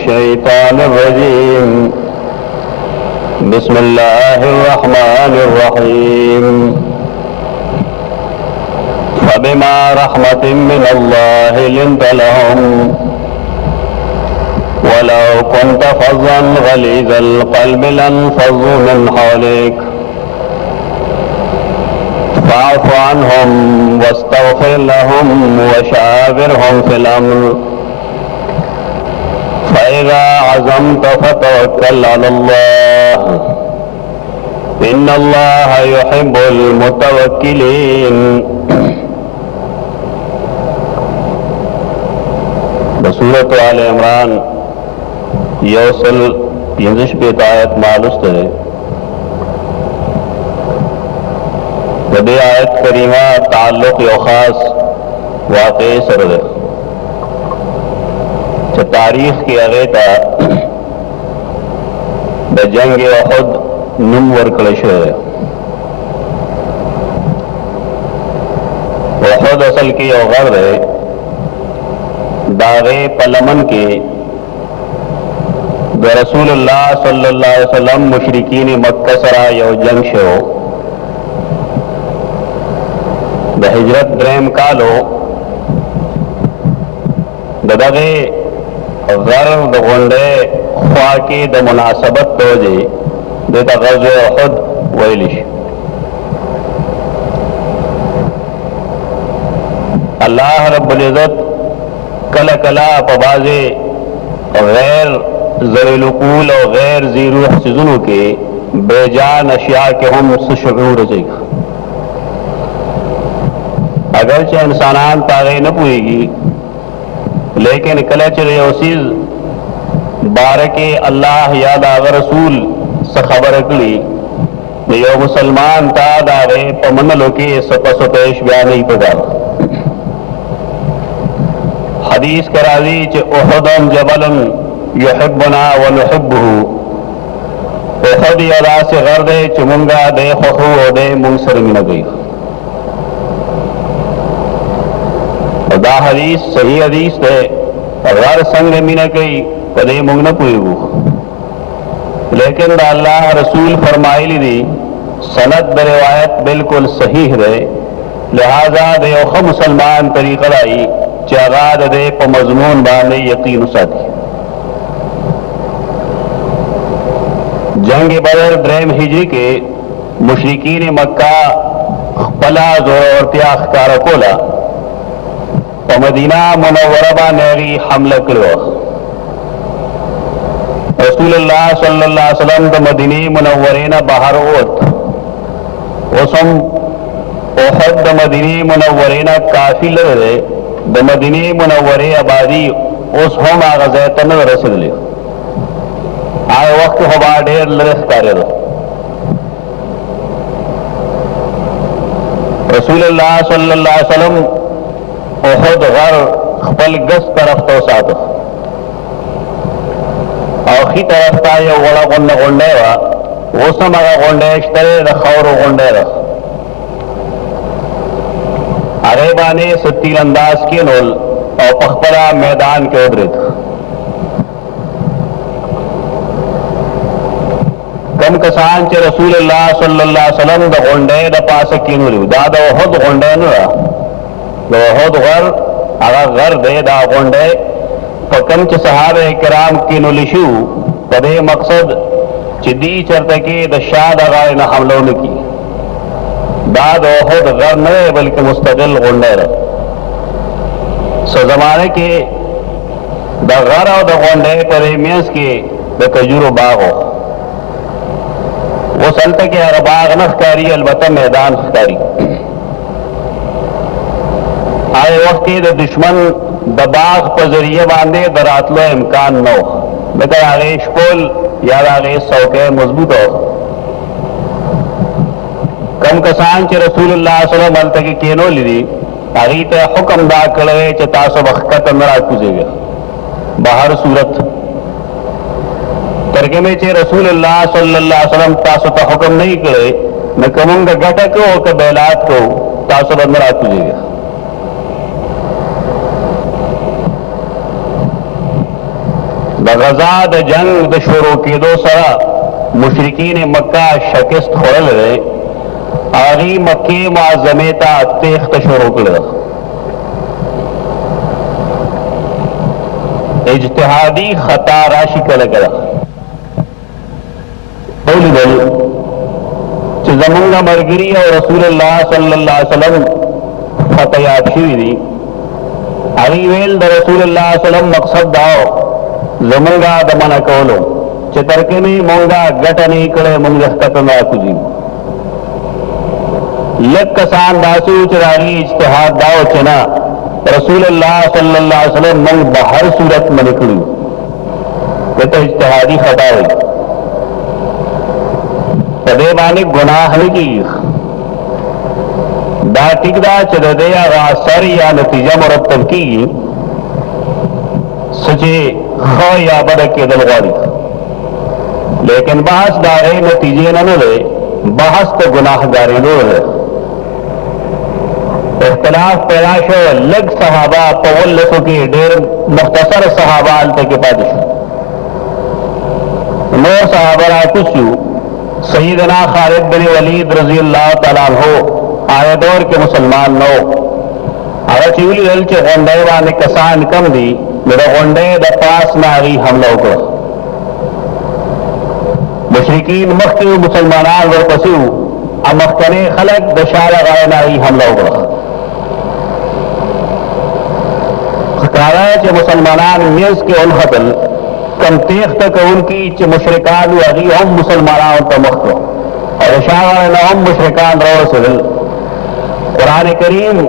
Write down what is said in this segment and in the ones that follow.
मिनश्शैतानिर्रजीम बिस्मिल्लाहिर्रहमानिर्रहीम फबिमा रहमतिन मिनल्लाहि लिंत लहुम वलौ कुन्त फज़्ज़न गलीज़ल क़ल्बि लन्फ़ज़्ज़ू मिन हौलिक फ़अफ़ु अन्हुम वस्तग़फ़िर लहुम वशाविरहुम फ़िल अम्र फ़इज़ा अज़म्त फ़तवक्कल अलल्लाह इन्नल्लाह युहिब्बुल मुतवक्किलीन। सूरत आले इमरान यौसल 35 आयत मालूस्त है। बदे आयत करीमा ताल्लुक यो खास वाक़े सर तारीख की अगेता द जंग उहुद नुम वर्कड़श है। उहुद असल की यो गर्द है दागे पलमन के द रसूलुल्लाह सल्लल्लाहु अलैहि वसल्लम मुशरिकीन मक्का सरा यो जंग शो द हिजरत द्रेम कालो दगे गर द गोंडे ख्वा के द मुनासबत तोजे देता गज़वे उहुद वैलिश अल्लाह रब्बुल इज़्ज़त कला कला पबाजे गैर ज़रीलुकूल और गैर ज़ीरूह चीज़ों के बेजान अशिया के हम सुशूर रजेगा। अगरचे इंसानान तागे न पूरेगी लेकिन कला चले चीज़ बार के अल्लाह याद आगर रसूल से खबर अकली यो मुसलमान ताद आगे पमनलो के सपसो पेश बयान नहीं पड़ा। हदीस कराजी च उहुदन जबलन युहिब्बुना व नुहिब्बुहु उहुद यदा से गर्दे चुमुंगा दे खुखु दे मुंसर मिन गई। दा हदीस सही हदीस दे गर संग मिन गई कदे मुंग न पुईगु लेकिन अल्लाह रसूल फरमाइली दी सनद द रिवायत बिल्कुल सही है। लिहाजा दे मुसलमान तरीक़ा लाई चागाद दे प मजमून बाने यकीन साथी जंग बदर द्रेम हिजरी के मुशरिकीन मक्का पला जोर और त्याग कारकोला प मदीना मुनव्वरा बानेगी हमला करो। रसूलुल्लाह सल्लल्लाहु अलैहि वसल्लम द मदीने मुनव्वरे न बाहर ओत ओसम उहुद द मदीने मुनव्वरे न काफी लरे द मदीने मुनव्वरे आबादी उस हम आगा जैतन रसद ले आए वक्त हवा ढेर लरस कार्य रसूलुल्लाह सल्लल्लाहु अलैहि वसल्लम उहुद घर खपल गस तरफ तो साथ औखी तरफ था ये वड़ा गोंडा गोंडेवा वो समागा गोंडे इश्तरे रखौर गोंडे रख अरे बाने सत्तीर अंदाज के नोल और पखपरा मैदान के उदरित कम कसान चे रसूलुल्लाह सल्लल्लाहु अलैहि वसल्लम द गोंडे द पास की नूरी दादा उहुद गोंडे नुरा द उहुद घर आगा घर दे दा गोंडे पकम च सहाबे किराम की नुलिशु पदे मकसद चिदी चरते के द शाद आगा न हमलों ने की दाद उहुद घर न बल्कि मुस्तकिल गोंडे रह सो जमाने के द घर और द गोंडे पर मियंस के द खजूरो बाग हो वो संत के बाग नखकारी अलबत्ता मैदान खकारी आए वक्त द दुश्मन द बाग पर जरिए बांधे द रातलो इम्कान न हो बेहतर आगे शकोल याद आगे सौके मजबूत हो कम कसान चे रसूलुल्लाह सल्लल्लाहु अलैहि वसल्लम तक केनो ली आगे ते हुक्म दा कड़े चे तासो बखत अंदर कुजेगा बाहर सूरत तर्जुमे चे रसूलुल्लाह सल्लल्लाहु अलैहि वसल्लम तासो तो हुक्म नहीं करे न कमंगा घटक हो के बेलात को तासो अंदर कुजेगा। द गजा द जंग द शुरू केदो सरा मुशरिकीन मक्का शिकस्त खोल रहे आगी मक्के मुअज़्ज़मे ता तेख्त शुरू कर इज्तिहादी खता राशि कल करा जमंगा मरगिरी और रसूलुल्लाह सल्लल्लाहु अलैहि वसल्लम फतयात शुई दी अगी वेल द रसूलुल्लाह सल्लम मकसद दाओ जमंगा दमन कोलो चितरके में मोंगा गटने कड़े मुंग कतना कुजी लग कसान दासू चरागी इज्तिहाद दाओ चना रसूलुल्लाह सल्लल्लाहु अलैहि वसल्लम मंग बहर सूरत में निकली तो इज्तिहादी खता हुई तदे माने गुनाह की दा टिकदा चदे या सर या नतीजा मुरतब की सचे ख या बद के दलवारी लेकिन बहस दारे नतीजे न ले बहस तो गुनाहगारी दो है इख्तिलाफ पैदाश लग सहाबा पवल्लसों के ढेर मुख्तसर सहाबा अलते के पादिश नो सहाबा कुछ सईदना खालिद बिन वलीद रजी अल्लाह तआला हो आया दौर के मुसलमान नो अगर चिवली दल के गोंडे ने कसान कम दी मेरा गोंडे द पास नारी हमला को मुशरिकीन मख्ती मुसलमान वर पसू अमखने खलक दशारा गाय नारी हमला को खकारा चे मुसलमान मेज के उन खतल कम तेख तक उनकी च मुशरिकान अगी हम मुसलमान तमख्तो और इशारा न हम मुशरिकान रौसल कुरान करीम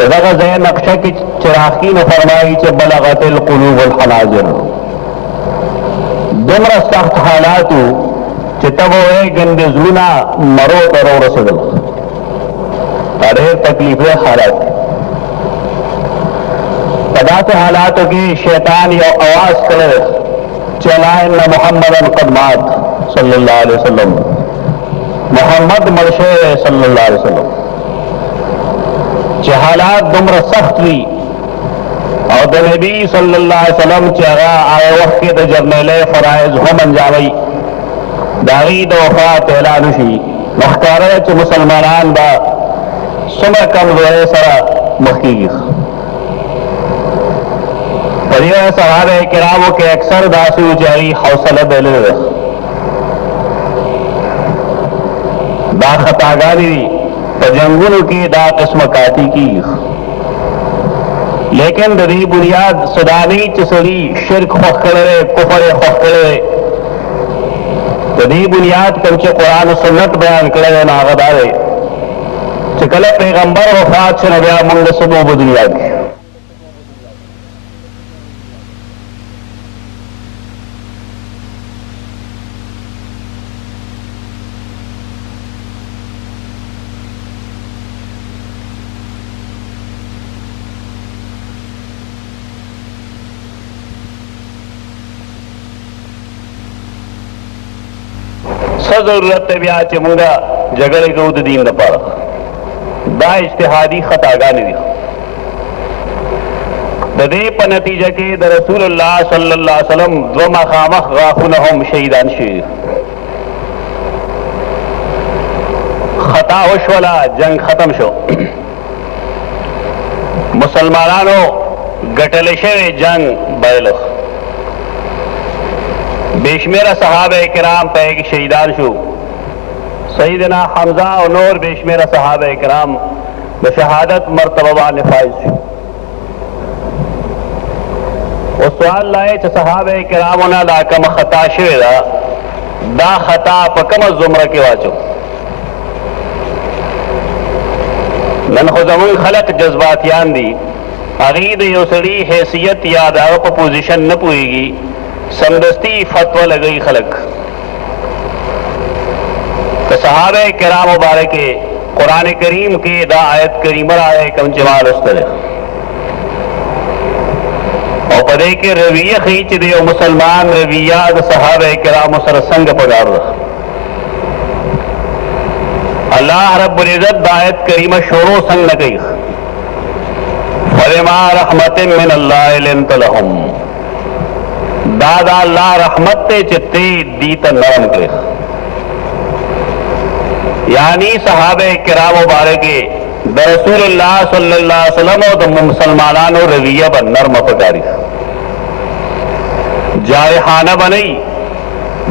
जगह जैन नक्शा की चिराकी ने फरमाई च बलगतिल कुलूबुल हनाजिर दुमरा सख्त हालात च तब गंदे जुना मरो तरो रसल अरे तकलीफे हालात पदा से हालातों की शैतान या आवाज करे चलाए न मोहम्मद कदमात सल्लल्लाहु अलैहि वसल्लम मोहम्मद मरशे सल्लल्लाहु अलैहि वसल्लम हालात दुमर सख्त हुई और द नबी सल्लल्लाहु अलैहि वसल्लम चेहरा आए वक्त के जरनेले फराइज हम अंजामी दागी द वफात ऐलानुशी मख्तार च मुसलमानान बा सुमर कम रोए सरा मखी परिवार सहाबे किरामों के अक्सर दासू जारी हौसला बेले दा खतागानी जंगुल की दा किस्म काटी की लेकिन दरी बुनियाद सुदानी चसरी शिरक खखड़े कुफर खखड़े दरी बुनियाद कंचे कुरान सुन्नत बयान करे नागदारे चकल पैगंबर वफात से नबिया मंग सुबह बुनियाद जरूरत ब्याह मुंगा झगड़े को दीन न पारा दा इज्तिहादी खतागा नहीं दे पर नतीजा के द रसूलुल्लाह सल्लल्लाहु अलैहि वसल्लम दो मखामख गाफुनहुम शहीदान शेर खता वशवला जंग खत्म शो मुसलमानों गटले शे जंग बैल बेशमेरा सहाबे किराम पे शहीदान शु सईदना हमजा और नूर बेशमेरा सहाबे किराम बशहादत मर्तबा निफाइज शु और सवाल लाए च सहाबे किराम ना लाकम खता शेरा दा खता पकम जुमरा के वाचो नन खुजमुल खलक जज्बात यान दी अगीद योसड़ी हैसियत याद आव पोजीशन न पुएगी समदस्ती फतवा लगई खलक तो सहाबे किराम मुबारक कुरान करीम के दा आयत करीम आए कम जमाल उस्तर और पदे के रविया खींच दे मुसलमान रविया सहाबे किराम सर संग पगार अल्लाह रब्बुल इज्जत दायत करीम शोरो संग न गई फरमा रहमतिन मिन अल्लाह लिंत लहुम दादा अल्लाह रहमत ते चित्ते दीत नरम करे, यानी सहाबे किराम मुबारके द रसूलुल्लाह सल्लल्लाहु अलैहि वसल्लम और द मुसलमानानो रवैया ब नरम पकारी जायहाना बनई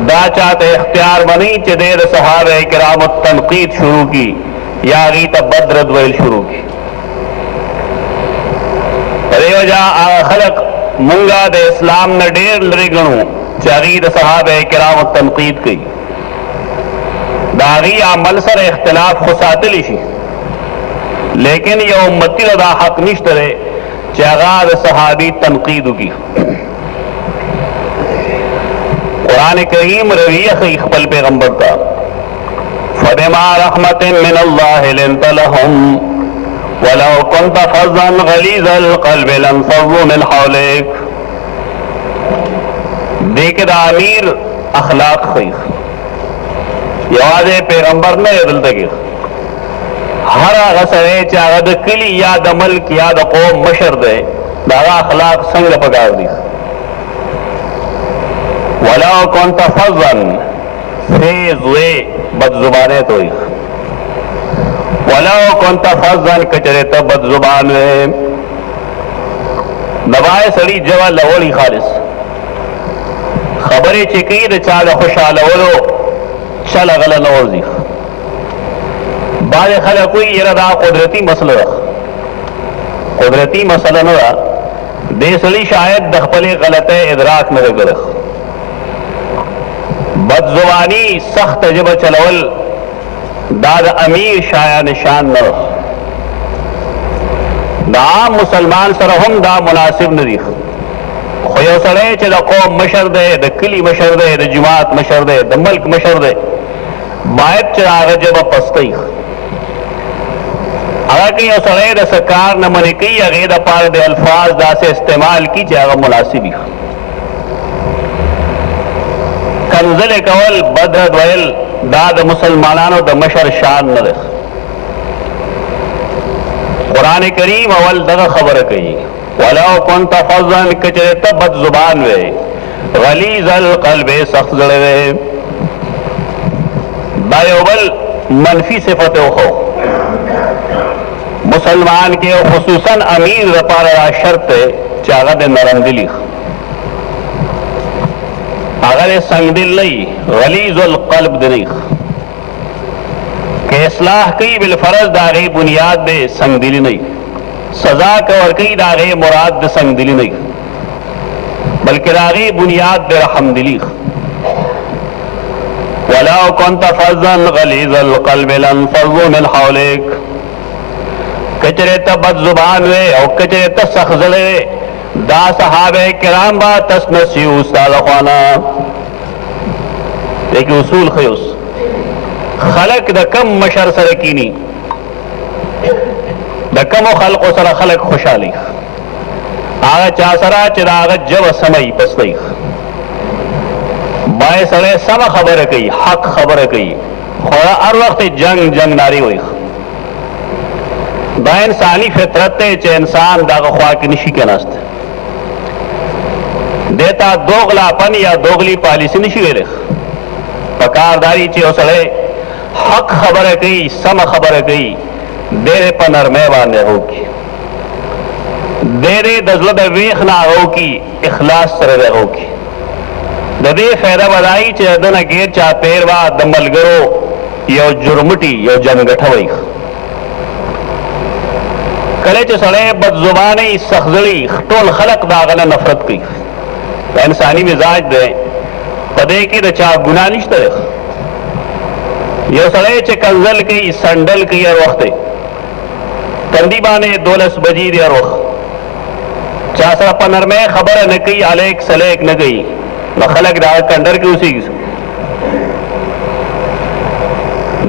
दा चाहते इख्तियार बनी च देर सहाबे किराम तनकीद शुरू की या गीत बदरद वैल शुरू की अरे वजह खलक मुंगा दे इस्लाम न डेर लरे गणू चागीद सहाबे किराम तनकीद की दागी अमल सर इख्तिलाफ खुसातिल शी, लेकिन यह उम्मती दा हक निश्तरे चागाद सहाबी तनकीद की कुरान करीम रविया खल पैगंबर का फबिमा रहमतिन मिनल्लाह लिंत लहुम वलौ कुंत फज़्ज़न गलीज़ल क़ल्बि लंफ़ज़्ज़ू मिन हौलिक। देख दा अमीर अखलाक खई यवाज़े पैगंबर ने यदल तक हर गसरे चागद किली या दमल किया द कौम मशर दे दागा अखलाक संग पगार दी वला कौन तफज़न फेज वे बदजुबाने तो वला कौन तफज़न कचरे तब बदजुबान वे दबाए सड़ी जवा लवली खालिस खबरें चिकीद चाल खुशाल वलो चल अगल नौजी बाद खल कोई इरादा कुदरती मसला न देसली शायद दखपले गलत इदराक न कर बदजुबानी सख्त जब चलवल दाद अमीर शाया निशान न दाम मुसलमान सरहम दा मुनासिब न दी खोयो सड़े च द कौम मशर दे the Kili मशर they the Jamaat मशर they the मुल्क मशर दे बायब चराग जब पस्तई अगर कहीं सड़े द सरकार न मन की अगे द पार दे अल्फाज दा से इस्तेमाल की जाएगा मुनासिबी कंजल कवल बदरद वैल दाद मुसलमानों द मशर शान न दे कुरान करीम अवल दग खबर कही वला कौन तफज़न कचरे तब बद जुबान वे गलीज़ल क़ल्बे सख्त जड़े वे बायोबल मनफी सिफत हो मुसलमान के खुसूसन अमीर रपारा शर्त चागद नरम दिली अगर संग दिल नहीं गलीज़ुल क़ल्ब दिली के इस्लाह की बिलफरज दागे बुनियाद दे संग दिली नहीं सजा कवर कई दागे मुराद दे संग दिली नहीं बल्कि दागे बुनियाद दे रहम दिली वला कुंत फज़्ज़न गलीज़ल क़ल्बि लंफ़ज़्ज़ू मिन हौलिक कचरे तब बदजुबान वे और कचरे तब सख्जले दा सहाबे किराम बा तसनसी उस्ताद ख्वाना एक उसूल खयुस खलक द कम मशर सरकीनी द कम खल्क सर खलक खुशाली आगा चासरा चिरागत जब समय पसई बाय सड़े सब खबर कही हक खबर कही खोरा हर वक्त जंग जंग नारी हुई दा इंसानी फितरत चे इंसान दागा ख्वा की निशी के नस्त देता दोगलापन या दोगली पॉलिसी निशी वेले पकारदारी चे सड़े हक खबर कही सम खबर कही देरे पनर मेवाने होगी देरे दजलद वेख ना होगी इखलास सर होगी ददे फैदा बदाई चे दन गेर चा पेरवा दमल गरो यो जुर्मटी यो जंगठवई कले च सड़े बदजुबानी सख्जड़ी टोल खलक दागना नफरत की इंसानी मिजाज दे पदे की रचा गुना निश्ते यो सड़े च कंजल की संडल की हर वक्त तंदीबाने दोलस बजी दे हर वक्त चासरा पनर में खबर न कई अलेक सलेक न गई न खलक दाग कंडर की उसी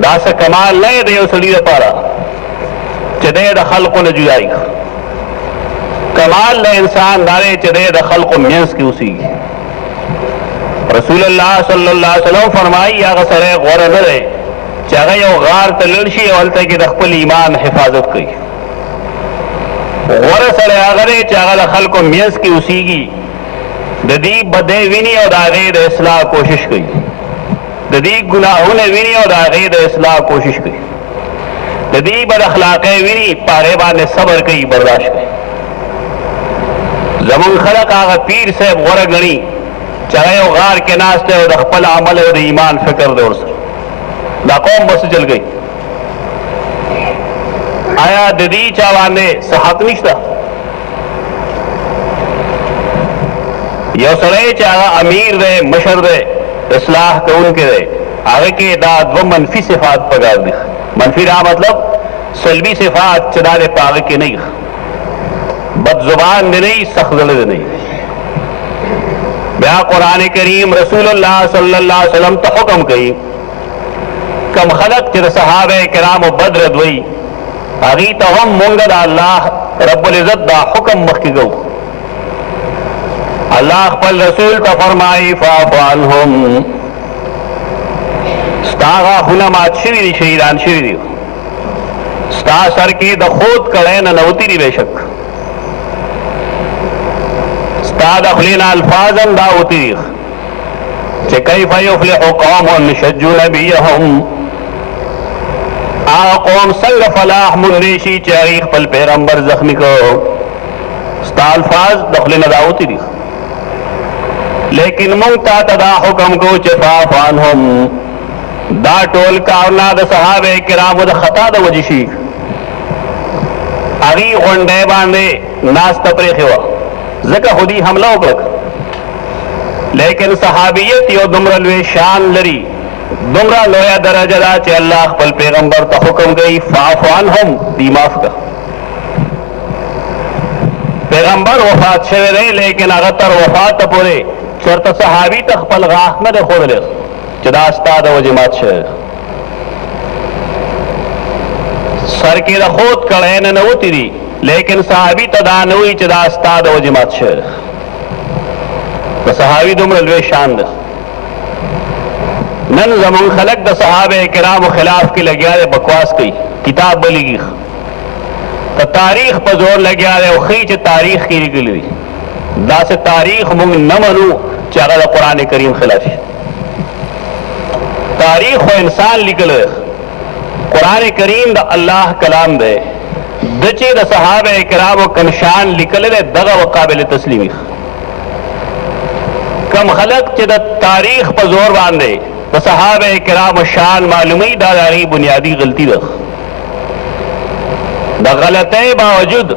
दास कमाल नए दे सड़ी पारा चदे दखल को न जुआई कमाल न इंसान दारे चदे दखल को मेंस की उसी रसूलुल्लाह सल्लल्लाहु अलैहि वसल्लम फरमाई या गसरे गौर न रहे चाहे यो गार तलड़शी औलते की दखल ईमान हिफाजत की गौर सड़े अगरे चाहे दखल को मेंस की उसी की ददी बदे विनी और दागे द इस्लाह कोशिश की, ददी गुनाहों विनी और दागे द इस्लाह कोशिश की, ददी बद अखलाक़े विनी पारेबा ने सब्र की बर्दाश्त की। जमुन खलक आगा पीर से गौर गणी चाहे वो गार के नास्ते और दखपल अमल और ईमान फिक्र दौर से दा कौम बस चल गई। आया ददी चावाने सहाक निश्ता यो सड़े चाहा अमीर दे मशर दे इस्लाह के उनके दे आगे के दाद वो मनफी सिफात पगार दी। मनफी रहा मतलब सलबी सिफात चदारे पागे के नहीं, बदजुबान दे नहीं, सख्तल दे नहीं। ब्या कुरान करीम रसूलुल्लाह सल्लल्लाहु अलैहि वसल्लम तो हुक्म कही कम खलक चिर सहाबे किराम बद्र दुई अगी तो हम मुंगद अल्लाह रब्बुल इज्जत दा हुक्म मखी गौ। अल्लाह पल रसूल तो फरमाई फाफु अन्हुम स्तागा हुनमात शिरी शहीदान शिरी स्ता सर की द खोद कड़े न नवती बेशक स्ता दखलीना अल्फाजन दावती चे कैफ युफ्लिहु कौमुन शज्जू नबियहुम आ कौम संग फलाह मुंदेशी चारीख पल पैगंबर जख्मी को स्ता अल्फाज दखलीना दावती दी। लेकिन मुंगता तदा हुक्म को चफाफ अन्हुम दा टोल का औलाद सहाबे किराम द खता द वजिशी अगी गोंडे बांधे नास्त प्रेखवा जका खुदी हमला उकलक। लेकिन सहाबियत यो दुमरलवे शान लरी दुमरा लोया दरजा दा चे अल्लाह पल पैगंबर तो हुक्म गई फाफ अन्हुम दी माफ का। पैगंबर वफात शवे रहे लेकिन अगतर वफात पूरे चरत सहाबी तक पल गाह में दे खोद ले चदास्ताद वजिमात शहर सर के खोद कड़े न नवती दी लेकिन सहाबी तदा नवी चदास्ताद वजिमात शहर तो सहाबी दुमरलवे शान दे नन जमुन खलक द सहाबे किराम खिलाफ की लग्या रे बकवास की किताब बलीगी तो तारीख पर जोर लग्या रे खींच तारीख की निकली दा से तारीख मुंग न मनू चाहे कुरान करीम खिलाफी तारीख हो इंसान निकल कुरान करीम द अल्लाह कलाम दे दचे द सहाबे किराम कमशान निकल रे दगा व काबिल तस्लीमी कम खलक चे द तारीख पर जोर बांधे तो सहाबे किराम शान मालूमी दादारी बुनियादी गलती रख द गलते बावजूद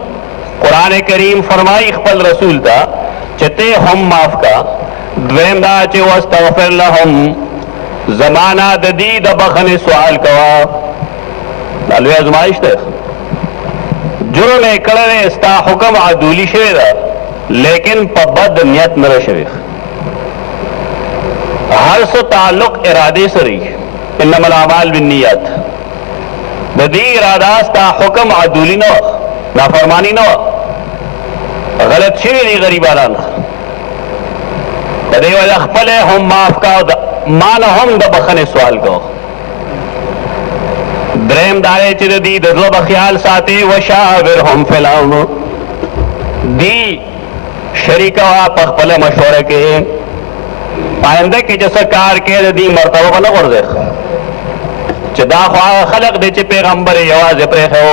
कुरान करीम फरमाई खपल रसूल था चते हम माफ का द्वेम दा चे वस्तगफिर लहुम जमाना ददी द बखन सवाल कवा लालवे आजमाइश थे जुर्म कड़े इसता हुक्म आदूली शेरा लेकिन पबद नियत न रशवे हर सो ताल्लुक इरादे से रही इन्नमल अमाल बिन्नियत ददी इरादास्ता हुक्म आदूली न नाफरमानी न गलत शिवी नहीं गरीबाना दे वजह खपले हम माफ का मान हम द बखने सवाल को द्रेम दारे चिर दी दजलो बख्याल साथी वशाविर हम फिलाम दी शरीका पखपले मशवरे के आइंदे की जैसा कार के दी मरतबा को न कर दे चदा ख्वाह खलक दे चे पैगंबर यवाज प्रेख हो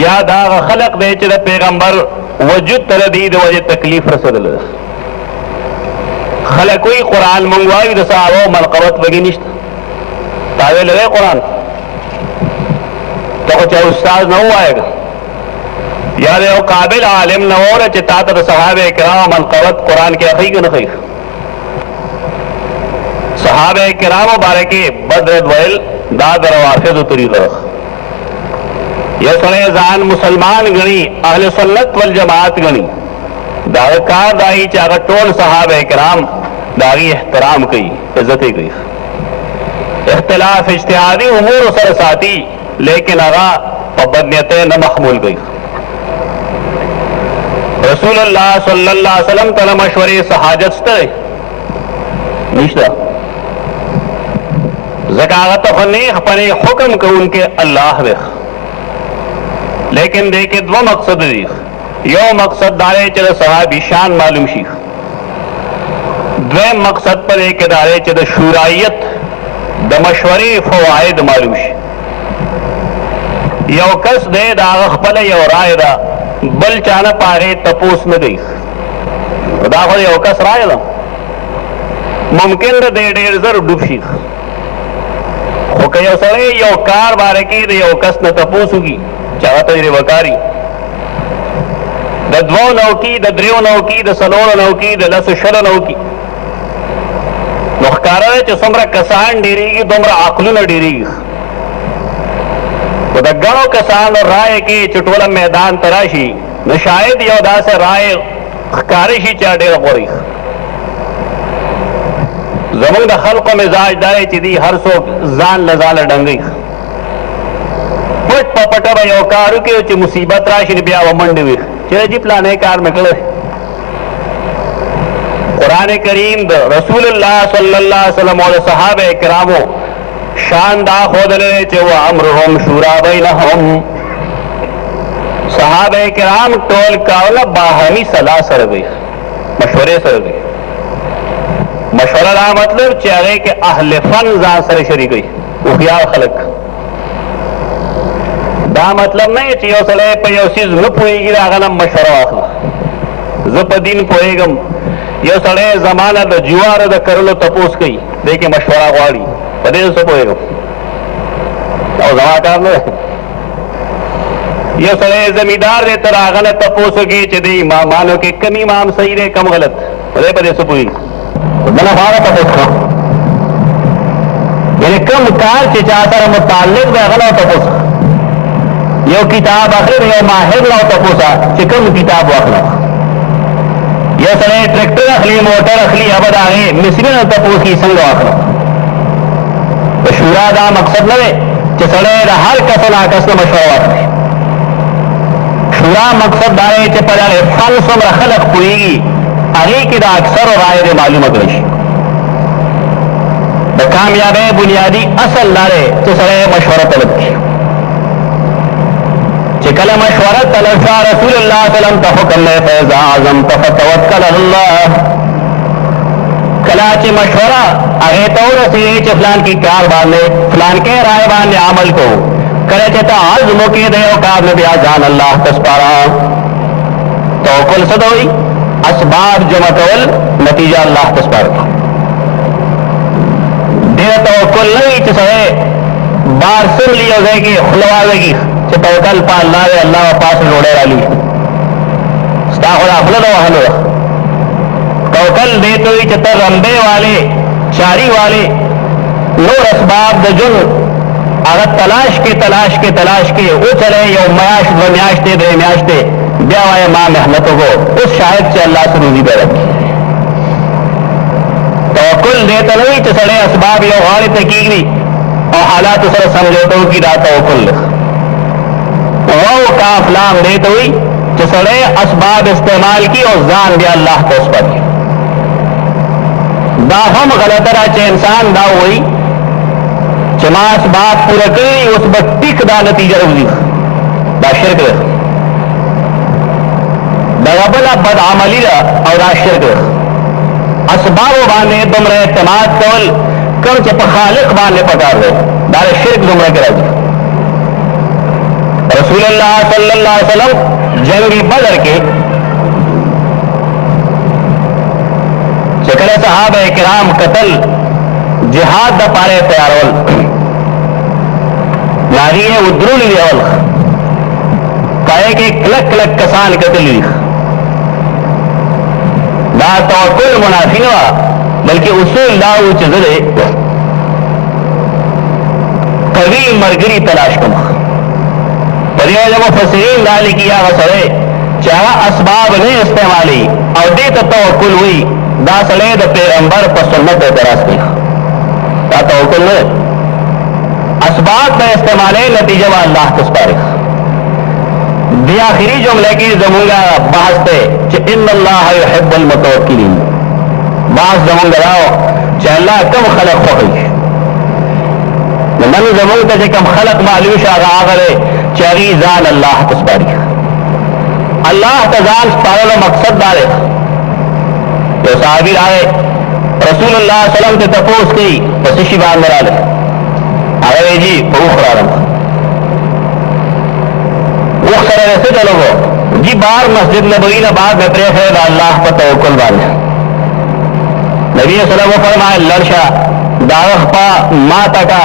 या दा खलक दे चे पैगंबर वजूद तरदी दे वजह तकलीफ रसद खलक कोई कुरान मंगवाई दसाओ मलकबत वगी निश्त तावे लगे कुरान तो चाहे उस्ताद न हुआ आएगा या दे वो काबिल आलिम न हो रहे चिता तो सहाबे किराम मलकबत कुरान के अखी के नखी सहाबे किराम बारे के बद्र द्वैल दाद रवाफिद तरीका यह सने जान मुसलमान गणी अहले सुन्नत वल जमात गणी दावेकार दाई चागा टोल सहाबे किराम दागी एहतराम की इज्जत की इख्तिलाफ इज्तिहादी उमूर सर साथी लेकिन आगा पबनियत न महमूल गई रसूलुल्लाह सल्लल्लाहु अलैहि वसल्लम तला मशवरे सहाजत निश्ता ज़कात फनेख पने हुक्म को उनके अल्लाह वे लेकिन देखे दो मकसद यो मकसद दारे चले सहाबी शान मालूम शीख द्वैम मकसद पर एक इदारे च द शूराइत द मशवरे फवाइद मालूम शि यौ कस दे दा खपल यौ राय दा बल चाना पारे तपोस न गई दा खो यौ कस राय दा मुमकिन दे डेढ़ जर डूबशी खो के यौ सड़े यौ कार बारे की दे यौ कस न तपोस होगी चाह तो ये वकारी द द्वो नौकी द द्रियो नौकी द सलोर नौकी द लस शर नौकी मुख्तारा है चुसमरा कसान डेरेगी तुमरा आकलू न डेरेगी तो द गणों कसान और राय के चुटवला मैदान तराशी न शायद योदा से राय कारिशी चाटे रखोरी जमीन द खल्क मिजाज दारे चिदी हर सो जान लजाल डंगी पट पपटा यो कारु के च मुसीबत राशि बिया व मंडवी चले जी प्लाने कार में कले कुरान करीम द रसूलुल्लाह सल्लल्लाहु अलैहि वसल्लम और सहाबे किरामो शान दा खोदले च व अमरुहुम शूरा बैनहुम सहाबे किराम टोल कावला बाहमी सलाह सर गई मशवरे सर गई मशवरा ला मतलब चाहे कि अहले फन जा सर शरी गई उखियार खलक दा मतलब नहीं चाहिए सड़े पे यो चीज न पोएगी आगा मशवरा आखला जब दिन पोएगम यो सड़े जमाना द जुआर द करलो तपोस कई देखे मशवरा वाड़ी पदे से पोएगम और जमाकार न यो सड़े जमींदार दे तर आगा न तपोस की चदे मानो के कम इमाम सही रे कम गलत पदे पदे से पोई मना फारा तपोस का यानी कम कार चिचाता मुताल्लिक द आगा तपोस यो किताब आखिर यो माहिर लाओ तपोसा चिकम किताब वाखला यो सड़े ट्रैक्टर अखली मोटर अखली अबद आगे मिसरी न तपोस की संग वाखला तो शूरा दा मकसद नवे कि सड़े हर कसन आकस न मशवरा वाखले शूरा मकसद दारे च पड़े फन सुम खलक पुईगी अगे की दा अक्सर और राय दे मालूमत रही द कामयाबे बुनियादी असल दारे च सड़े मशवरा तलब की चिकल मशवरा तलफा रसूलुल्लाह सल्लल्लाहु अलैहि वसल्लम हुक्म है फैज़ा आज़म तफतवक्कल अल्लाह कलाच मशवरा अगे तो रसी फलान की कार बांधे फलान के राय बांधे अमल को करे चेता आज़मो के देव कार ने बिया जान अल्लाह तस्पारा तो कुल सदोई असबाब जमा कवल नतीजा अल्लाह तस्पारा दे तो कुल नहीं चसरे बार सुन लियो जाएगी खुलवाएगी तवक्कल पा अल्लाह रे अल्लाह पास रोड़े वाली स्ताखुला खुला दो हलो तवक्कल दे तो ही चतर रंबे वाले चारी वाले नूर असबाब द जुन अगर तलाश के वो चले यो मयाश दो म्याशते दे म्याशते ब्यावाए मां मेहनतों को उस शायद से अल्लाह से रूजी पे रखी तवक्कुल दे तो नहीं चसड़े असबाब यो गौर तकीवी और हालात सर समझौतों की रात तवक्कुल वो काफलाम देते हुई चसड़े असबाब इस्तेमाल की और जान दिया अल्लाह को उस पर दाहम गलतरा चे इंसान दा हुई चमा असबाब पूरा करी उस बट्टी का नतीजा रुजी दा शिरक दगबला बदआमली और शिरक असबाब बाने तुमरे एतमाद कवल कम चे खालिक बाने पकार दे दारे शिरक तुमरे के राजी रसूलुल्लाह सल्लल्लाहु अलैहि वसल्लम जंगी बदर के चकरे सहाबा किराम कतल जिहाद द पारे तैयारोल नारी है उद्रुल लियोल काहे के क्लक क्लक कसान कतली दा तवक्कुल मुनाफी नवा बल्कि उसूल लाऊ चजले कवी मरगरी तलाश कमा जब फसीन डाली किया वसड़े चाह असबाब ने इस्तेमाली और दे तवक्कुल हुई दासले द पैगंबर पर सुन्नत एतराज किया तवक्कुल ने असबाब में इस्तेमाले नतीजे में अल्लाह तस्पारे दिया आखिरी जुमले की जमूंगा बहस थे इन्नल्लाह युहिब्बुल मुतवक्किलीन बास जमूंगा राव चाहे अल्लाह कम खलक खोखी मन जमूंग ते कम खलक मालूश आगरे चरी जान अल्लाह तस्पारी अल्लाह तजान पारो मकसद दारे तो साहबी आए रसूलुल्लाह सल्लल्लाहु अलैहि वसल्लम के तपोस की पसिशी बांध डाले अरे जी उखरा वो खरा ऐसे चलो वो जी बार मस्जिद नबवी ना बाद में प्रेख है अल्लाह पर तवक्कुल बांधे नबी सल्लल्लाहु अलैहि वसल्लम फरमाए लड़शा दावख पा माता का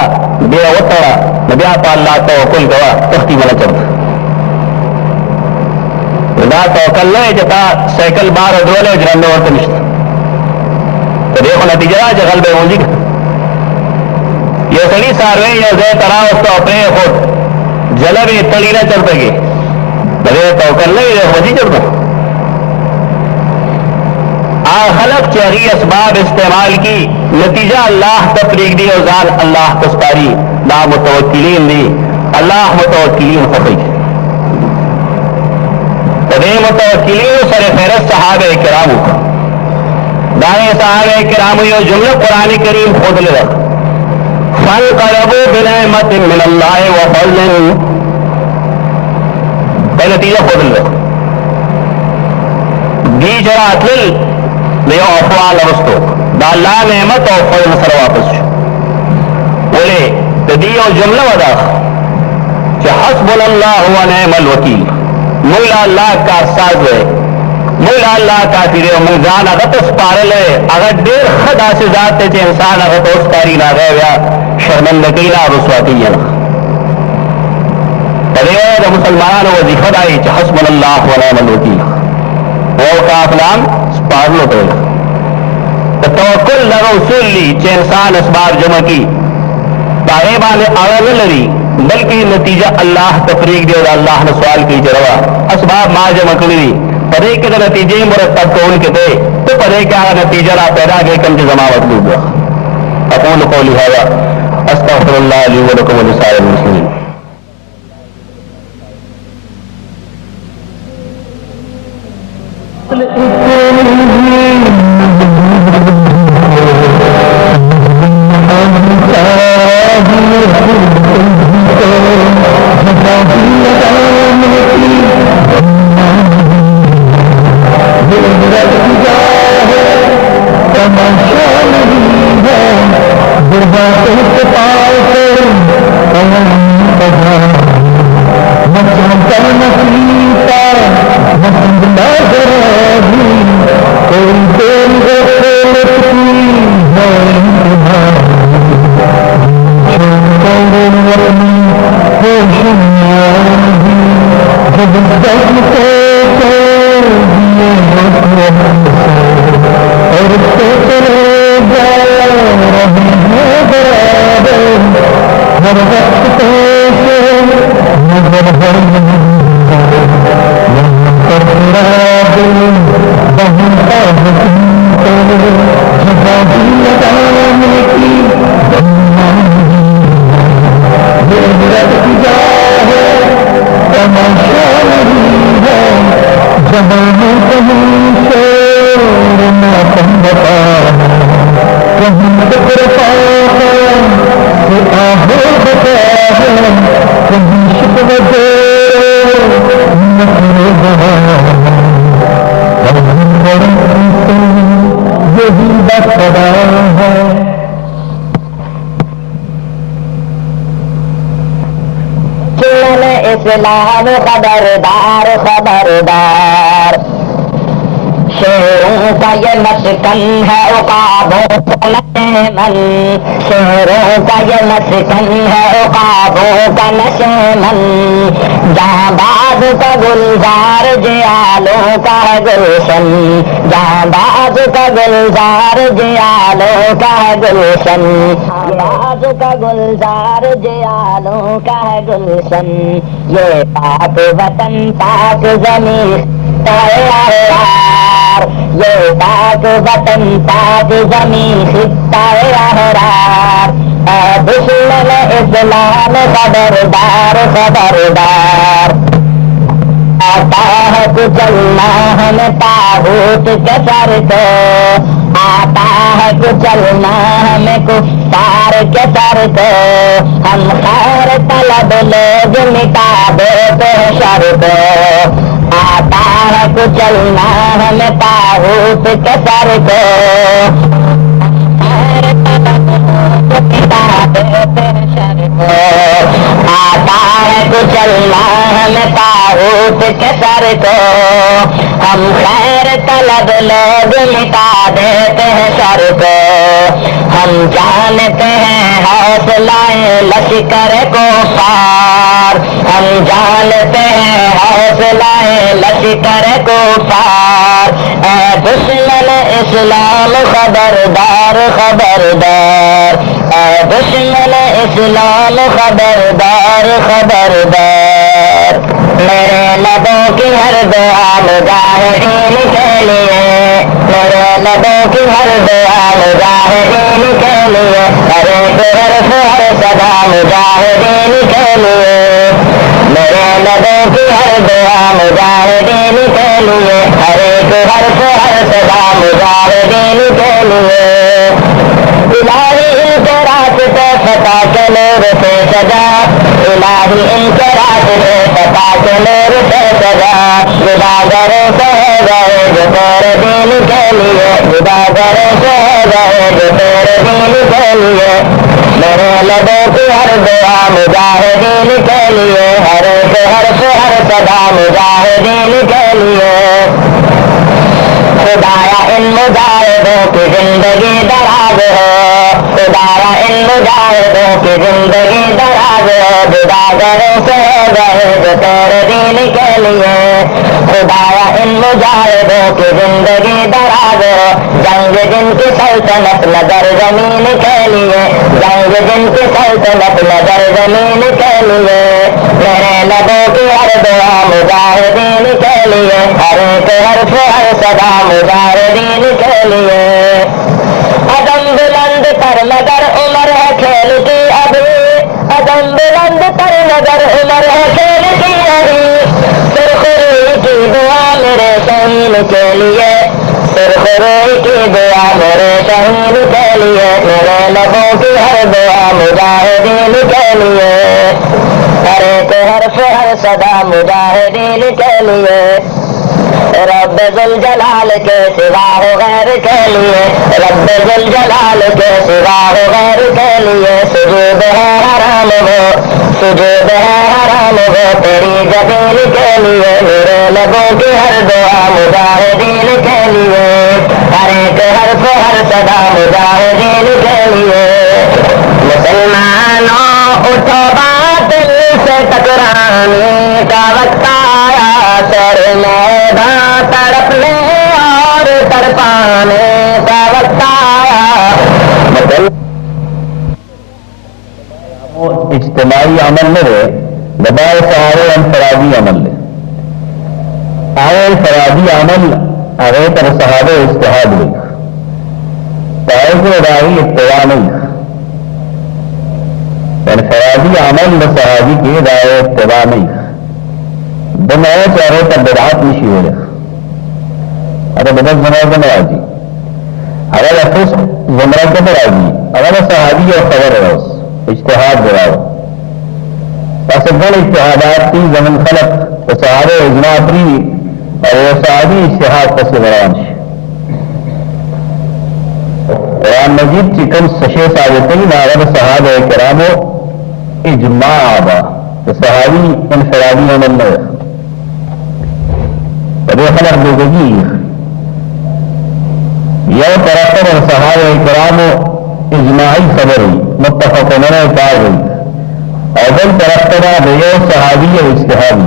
बेवतरा नबी आप अल्लाह तवक्कुल गवा तख्ती वाला चलता दा तवक्कुल नहीं जता साइकिल बार डोले जरंदे और तनिश्ता तो देखो नतीजा जगल बे होगी ये सड़ी सारवे या जय तराव तो अपने खुद जलब तली ना चल सके बड़े तवक्कुल नहीं हो जी चलता खलक चेहरी असबाब इस्तेमाल की नतीजा अल्लाह तफरीक दी और जाल अल्लाह तस्तारी दा मुतवक्किलीन दी अल्लाह मुतवक्किलीन फकीर तदे मुतवक्किलीन सर फहरत सहाबे किराम दाए सहाबे किराम यो जुमला कुरान करीम खुद ले फल करबो बिनेमत मिन अल्लाह व फज़ल का नतीजा खुद ले दी जरा अतल ले अफवाल रस्तो दा अल्लाह नेमत और फजल सर वापस बोले तो दी और जुमला वदा कि हस्बुनल्लाह व निअमल वकील मुला अल्लाह का साज है मुला अल्लाह का फिरे मुजान अगर तो स्पारल है अगर देर खदा से जाते थे इंसान अगर तो उसकारी ना गए या शर्मंदगी ना रुसवाती है तदेव मुसलमान वजीफा दाई हस्बुनल्लाह व निअमल वकील वो का अपनाम स्पारलो तो तवक्कुल लगा उसूल ली चे इंसान असबाब जमा की तारेबा ने आड़ा लड़ी बल्कि नतीजा अल्लाह तफरीक दे और अल्लाह ने सवाल की जरवा असबाब मां जमा करी परे के नतीजे मुरतब कौन के दे तो परे क्या नतीजा ला पैदा के कम से जमावत लूब अकूल कौली हवा अस्तगफिरुल्लाह ली व लकुम व लिसाइरिल मुस्लिमीन इस्लाम खबरदार खबरदार शेरों का ये मस्कन है उकाबों का नशेमन शेरों का ये मस्कन है उकाबों का नशेमन जाबाज का गुलजार जियालों का गुलशन जाबाज का गुलजार जियालों का गुलशन बाज का गुलजार जियालों का गुलशन ये पाक वतन पाक ज़मीन यार ये पाक वतन पाक ज़मीन खित्ता यार दुश्मन इस्लाम खबरदार खबरदार आता है कुचलना हमें ताबूत के सर को आता है कुचलना हमें कुफ्तार के सर को हम खैर तलब लोग मिटा देते हैं शर को आता है कुचलना हमें ताबूत के सर को के सर को, हम खैर तलब लोग मिटा देते हैं सर को, हम जानते हैं हौसलाए लश्कर को पार, हम जानते हैं हौसलाए लश्कर को पार। ऐ दुश्मन इस्लाम खबरदार खबरदार, ऐ दुश्मन इस्लाम खबरदार खबरदार। मेरे लबों की हर दुआ मुजाहिदीन के लिए, मेरे लबों की हर दुआ मुजाहिदीन के लिए, हर एक हर्फ हर सदा मुजाहिदीन के लिए, मेरे लबों की हर दुआ मुजाहिदीन के लिए, हर एक हर्फ हर सदा मुजाहिदीन के लिए। इलाही इनके रास्ते फता के नूर से सजा, इलाही इनके रास्ते फता के नूर से सजा। जुदागरों से गए जो तेरे दीन के लिए, जुदागरों से गए जो तेरे दीन के लिए, मेरे लबों की हर दुआ मुजाहिदीन के लिए, हर एक हर्फ हर सदा मुजाहिदीन के लिए। खुदाया इन मुजाहिदों की जिंदगी दराज हो, खुदाया इन मुजाहिदों की जिंदगी दराज हो। जुदागरों से गए जो तेरे दीन के लिए, खुदाया इन मुजाहिदों की जिंदगी दराज हो। जंग जिनकी सल्तनत नजर जमीन के लिए, जंग जिनकी सल्तनत नजर जमीन के लिए, मेरे लबों की हर दुआ मुजाहिदीन के लिए, हर एक हर्फ हर सदा मुजाहिदीन के लिए। अदम बुलंद पर मगर उमर है खेल की अभी, अदम बुलंद पर मगर उमर है खेल की अभी। सुरखुरी की दुआ मेरे शहीद के लिए, सुरखुरी की दुआ मेरे शहीद के लिए, मेरे लबों की हर दुआ मुजाहिदीन के लिए, हर एक हर्फ हर सदा मुजाहिदीन के लिए। रब्ब जुल जलाल के सिवा हो गैर के लिए, रब्ब जुल जलाल के सिवा हो गैर के लिए। सुजूद है हराम वो, सुजूद है हराम वो तेरी जबीन के लिए, मेरे लबों की हर दुआ मुजाहिदीन के लिए, हर एक हर्फ हर सदा मुजाहिदीन के लिए। मुसलमानों उठो बातिल से टकराने का वक्त आया, सर मैदान तड़पने और तड़पाने का वक्त आया। इज्तिमाई अमल में दबाए सहारे अनफरादी अमल में आए फरादी अमल आगे तर सहारे इज्तिहाद में ताए को राही इत्तिबा नहीं, फरादी अमल न सहाबी के राय इत्तिबा नहीं। बनाए चाहे तब बिदअत नहीं हो रहा, अरे बदल बनाए तो नाराजी अगर अफस जमरा के नाराजी अगर सहाबी और खबर है उस इज्तिहाद जवाब बस बड़े इज्तिहादात की जमन खलक तो सहारे इजमापरी और वो सहाबी इज्तिहाद पर से बरांश कुरान मजीद चिकन सशे साबित ही नारद सहाबे किरामो इजमा आबा तो सहाबी इनफरादी अमल में खलक दोगी यह तरफ और सहाबे किरामो इजमाही खबर हुई मुत्तफक कार हुई अवल तरफ बेयो सहाबी और इज्तिहादी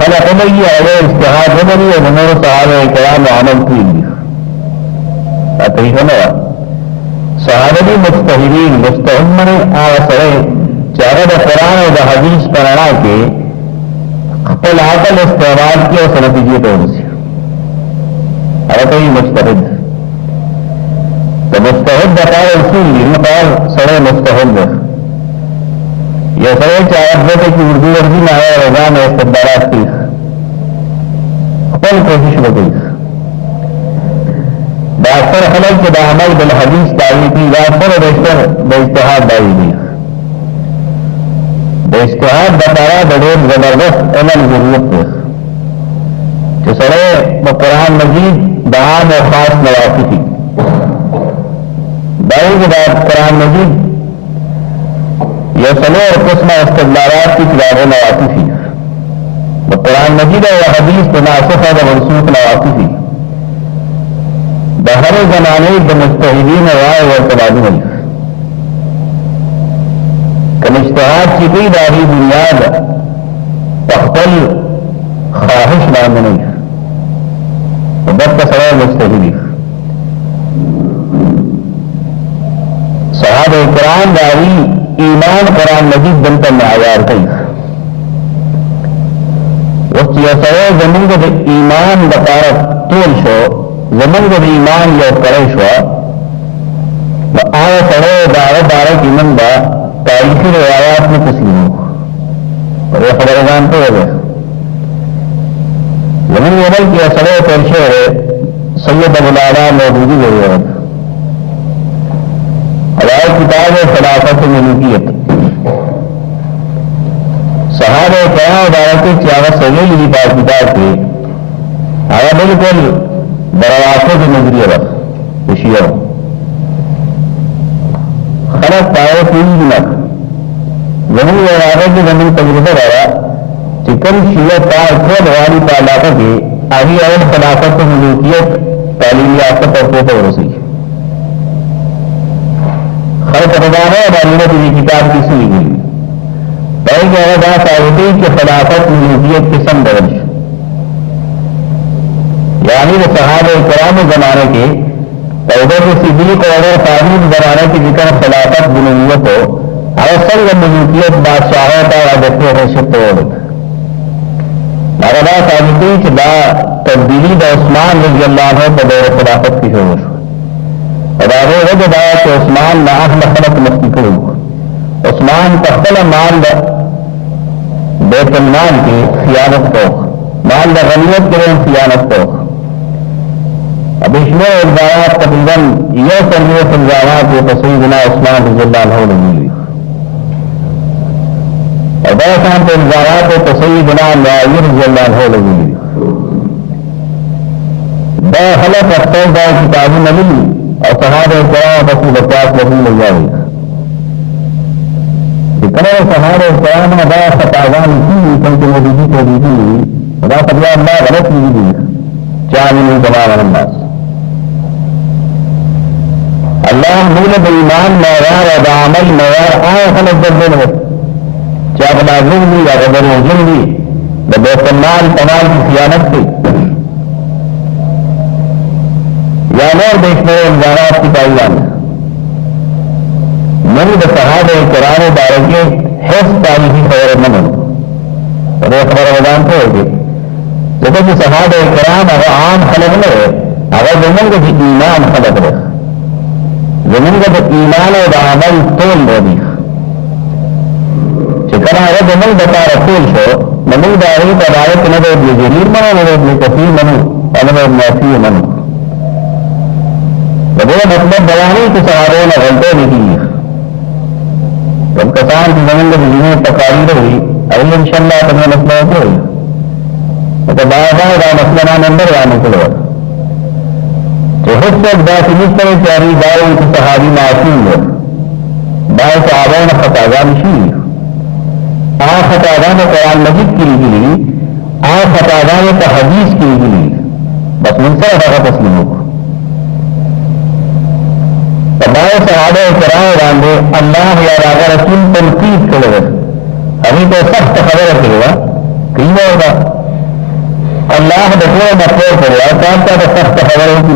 खलक नहीं है इज्तिहाद हो रही है मनोर सहाबे किराम अमल की तरीका ना सहाबी मुस्तहिदीन मुस्तहिद मने आसरे चारद कुरान और हदीस पढ़ना के अपल आकल इस्तेमाल किया उस नतीजे तो उनसे अरे तो ये मुस्तहिद तो मुस्तहिद बताए उसूल मकाल सड़े मुस्तहिद यह सड़े चाहत होते कि उर्दू वर्दी में आया रजा में इस्तदारात की अपल कोशिश में गई डाक्टर खलक के दामल बिल हदीस दावी की वापर और बेइज्तिहाद दावी की बेइज्तिहाद बताया बड़े जबरदस्त अमल जरूरत है जो सड़े वो कुरान मजीद दाम और खास नवासी थी दावी के बाद कुरान मजीद यह सले और किस्म इस्तदलारात की किताबें नवासी थी قرآن مجید و حدیث د ناسخ و منسوخ نواقفی د هر زمانه د مجتهدین رائے ورته معلومه دي کوم اجتهاد چې کوي د هغې بنیاد په خپل خواهش باندې نه وي نو دلته سړی مجتهد وي صحابه کرام د هغوی ایمان قرآن مجید دلته معیار کوي اوس چې یو سړی زمونږ د ایمان دپاره ټول شو زمونږ د ایمان یو کړی شوه نو هغه سړی د هغه باره کې موږ به تاریخي روایات نه تسلیمو په دې خبره ځان پوه دی زمونږ یو بل کې یو سړی تېر شوی دی سید ابوالعلا مودودي ویلی هغه کتاب خلافت ملوکیت صحابه کرام باره کې چې هغه څه ویلي دي په کتاب کې هغه بالکل د روافض نظریه ده د شیعو خلک په هغه پوهېږي نه زموږ یو هغه کې زموږ تجربه ده چې کوم شیعه کار ټول غواړي په علاقه کې هغې اول خلافت ملوکیت تعلیم یافته طبقو ته ورسوي خلک ته دا نه معلومه دي کتاب کې څه ویلي بلکې هغه دا ثابتوي چې خلافت ملوکیت کې سم ډول شو یعنی د صحابه کرامو زمانه کې ابوبکر صدیق او عمر فاروق زمانه کې ذکر خلافت بنبوت ہو هغه څنګه ملوکیت بادشاہت او عدالت ته ورسېد هغه دا ثابتوي چې دا تبدیلي د عثمان رضی الله عنه په دور خلافت کې شروع شو او د هغې وجه دا چې عثمان نه اهل خلک مخکې کړي عثمان په خپله مال د بیت المال کې خیانت کو مال د غنیمت کې خیانت کو بشمول الزامات تقریبا یو سلویت الزامات په سیدنا عثمان رضی الله عنه لګیږي او دا شان په الزامات په سیدنا معاویه رضی الله عنه لګیږي دا خلک خپل دا کتابونه لولي او صحابه کرام په خپل پاک وحی لګیږي کله صحابه کرام دا خطاګان چې موجودي ته دي دا خبره ما غلط دي چاہیے من تمام الناس اللہ مول بایمان معیار و بعمل معیار آئے خلق دردن ہو چاہے لازم بھی یا غدر وزن بھی بیت المال تمال کی خیانت سے یا نور دیکھنے الزامات کی پائیان من صحابہ کرام بارکے حفظ تاریخی خبر من اور یہ خبر رمضان کو ہوگی لیکن کہ صحابہ کرام اگر عام خلق لے اگر زمین کو ایمان خلق لے زمین کو ایمان و عمل طول لے دی چکر اگر زمین بتا رسول شو نمون داری کا رایت نبو ابن جریر منو نبو ابن کثیر منو نبو ابن عفی منو وہ مطلب بیانی کہ صحابہ نے غلطے نہیں کی جب کسان کی زمین کو جنہیں تقاریر ہوئی اگر انشاءاللہ تمہیں مسئلہ ہوئی تو باہر دا مسئلہ نمبر آنے کے لئے کہ خود تک دا سمجھتے ہیں چاری داؤں کی صحابی معصوم ہے باہر صحابہ خطاگان شیر خطاگان قرآن مجید کی لئے خطاگان حدیث کی لئے بس منصر ہے تسلیم ہو تو باہر صحابہ کرام راندے اللہ یا راگا رسول تنقید کرے ہمیں تو سخت خبر کرے گا کئی ہوگا اللہ دکھو مطلب کرے اور کام کا سخت خبر ہے